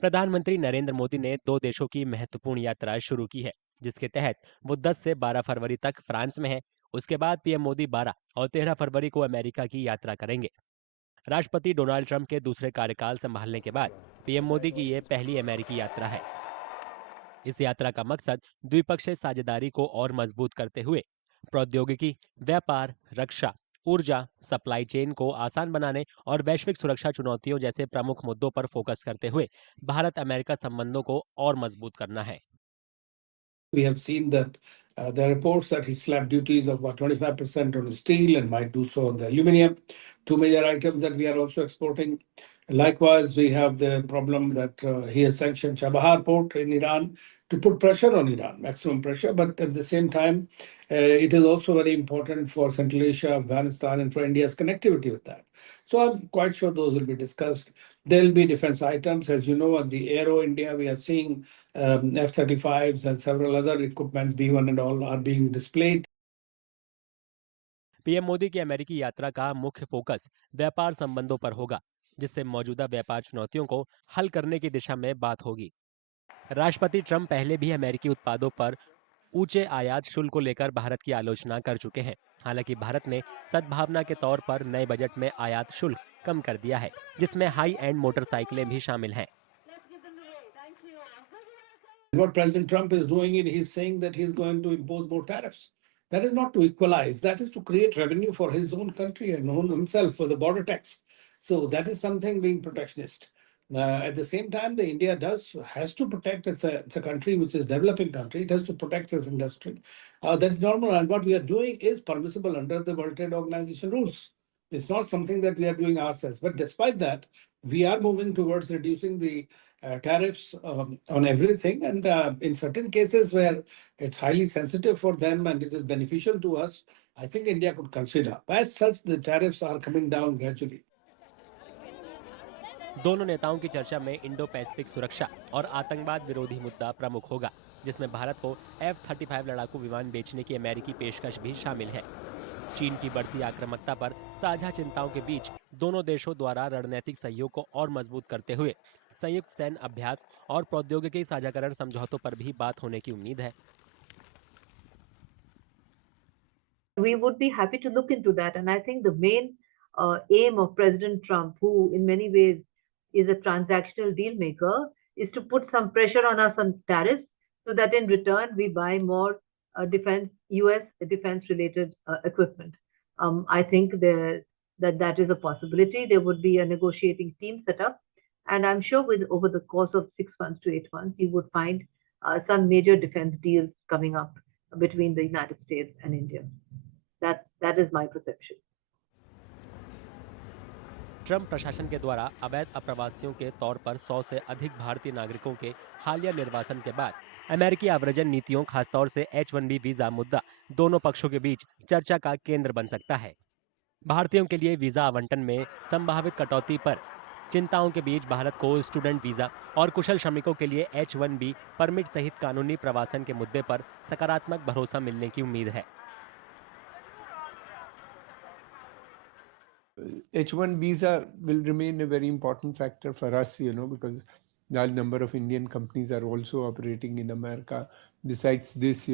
प्रधानमंत्री नरेंद्र मोदी ने दो देशों की महत्वपूर्ण यात्रा शुरू की है, जिसके तहत वो 10 से 12 फरवरी तक फ्रांस में है। उसके बाद पीएम मोदी 12 और 13 फरवरी को अमेरिका की यात्रा करेंगे। राष्ट्रपति डोनाल्ड ट्रंप के दूसरे कार्यकाल संभालने के बाद पीएम मोदी की ये पहली अमेरिकी यात्रा है। इस यात्रा का मकसद द्विपक्षीय साझेदारी को और मजबूत करते हुए प्रौद्योगिकी, व्यापार, रक्षा, ऊर्जा, सप्लाई चेन को आसान बनाने और वैश्विक सुरक्षा चुनौतियों जैसे प्रमुख मुद्दों पर फोकस करते हुए भारत अमेरिका संबंधों को और मजबूत करना है। We have seen that there are reports that he slapped duties of about 25% on steel and might do so on the aluminum, two major items that we are also exporting. Likewise, we have the problem that he has sanctioned Chabahar port in Iran to put pressure on Iran, maximum pressure. But at the same time, it is also very important for Central Asia, Afghanistan, and for India's connectivity with that. So I'm quite sure those will be discussed. There'll be defense items. As you know, on the Aero India, we are seeing F-35s and several other equipments, B-1 and all, are being displayed. PM Modi की अमेरिकी यात्रा का मुख्य focus व्यापार संबंधों पर होगा, जिससे मौजूदा व्यापार चुनौतियों को हल करने की दिशा में बात होगी। राष्ट्रपति ट्रंप पहले भी अमेरिकी उत्पादों पर ऊंचे आयात शुल्क को लेकर भारत की आलोचना कर चुके हैं। हालांकि भारत ने सद्भावना के तौर पर नए बजट में आयात शुल्क कम कर दिया है, जिसमें हाई एंड मोटरसाइकिलें भी शामिल हैं। What President Trump is doing is he's saying that he's going to impose more tariffs. That is not to equalize, that is to create revenue for his own country and own himself for the border tax. So that is something being protectionist. At the same time, the India has to protect. It's a country which is developing country. It has to protect its industry. That is normal, and what we are doing is permissible under the World Trade Organization rules. It's not something that we are doing ourselves. But despite that, we are moving towards reducing the tariffs on everything. And in certain cases where it's highly sensitive for them and it is beneficial to us, I think India could consider. As such, the tariffs are coming down gradually. दोनों नेताओं की चर्चा में Indo Pacific सुरक्षा और आतंकवाद विरोधी मुद्दा प्रमुख होगा, जिसमें भारत को F-35 लड़ाकू विमान बेचने की अमेरिकी पेशकश भी शामिल है। चीन की बढ़ती आक्रामकता पर साझा चिंताओं के बीच दोनों देशों द्वारा रणनीतिक सहयोग को और मजबूत करते हुए संयुक्त सैन्य अभ्यास और प्रौद्योगिकी साझाकरण समझौतों पर भी बात होने की उम्मीद है। We would be happy to look into that, and I think the main aim of President Trump, who in many ways is a transactional deal maker, is to put some pressure on us on tariffs so that in return we buy more U.S. defense-related equipment. I think that is a possibility. There would be a negotiating team set up, and I'm sure over the course of 6 months to 8 months, you would find some major defense deals coming up between the United States and India. That is my perception. Trump प्रशासन के द्वारा अवैध अप्रवासियों के तौर पर 100 से अधिक भारतीय नागरिकों के हालिया निर्वासन के बाद अमेरिकी आव्रजन नीतियों, खासतौर से H-1B वीजा मुद्दा दोनों पक्षों के बीच चर्चा का केंद्र बन सकता है। भारतीयों के लिए वीजा आवंटन में संभावित कटौती पर चिंताओं के बीच भारत को स्टूडेंट वीजा और कुशल श्रमिकों के लिए H-1B परमिट सहित कानूनी प्रवासन के मुद्दे पर सकारात्मक भरोसा मिलने की उम्मीद है। H-1 visa will remain a very important factor for us, because large number of Indian companies are also operating in America. Besides this,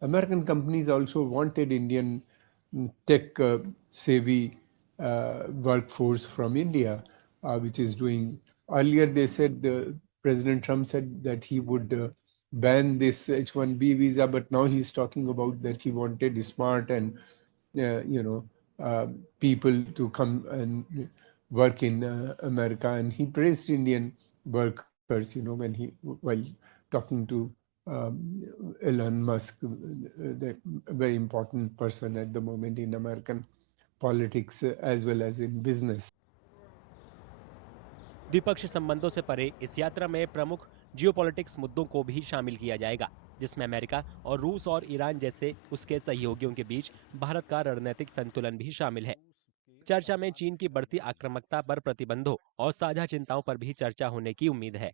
American companies also wanted Indian tech savvy workforce from India, which is doing. Earlier, they said President Trump said that he would ban this H-1B visa, but now he's talking about that he wanted smart and people to come and work in America, and he praised Indian workers, while talking to Elon Musk, the very important person at the moment in American politics as well as in business. द्विपक्षीय संबंधों से परे इस यात्रा में प्रमुख geopolitics मुद्दों को भी शामिल किया जाएगा, जिसमें अमेरिका और रूस और ईरान जैसे उसके सहयोगियों के बीच भारत का रणनीतिक संतुलन भी शामिल है। चर्चा में चीन की बढ़ती आक्रामकता पर प्रतिबंधों और साझा चिंताओं पर भी चर्चा होने की उम्मीद है।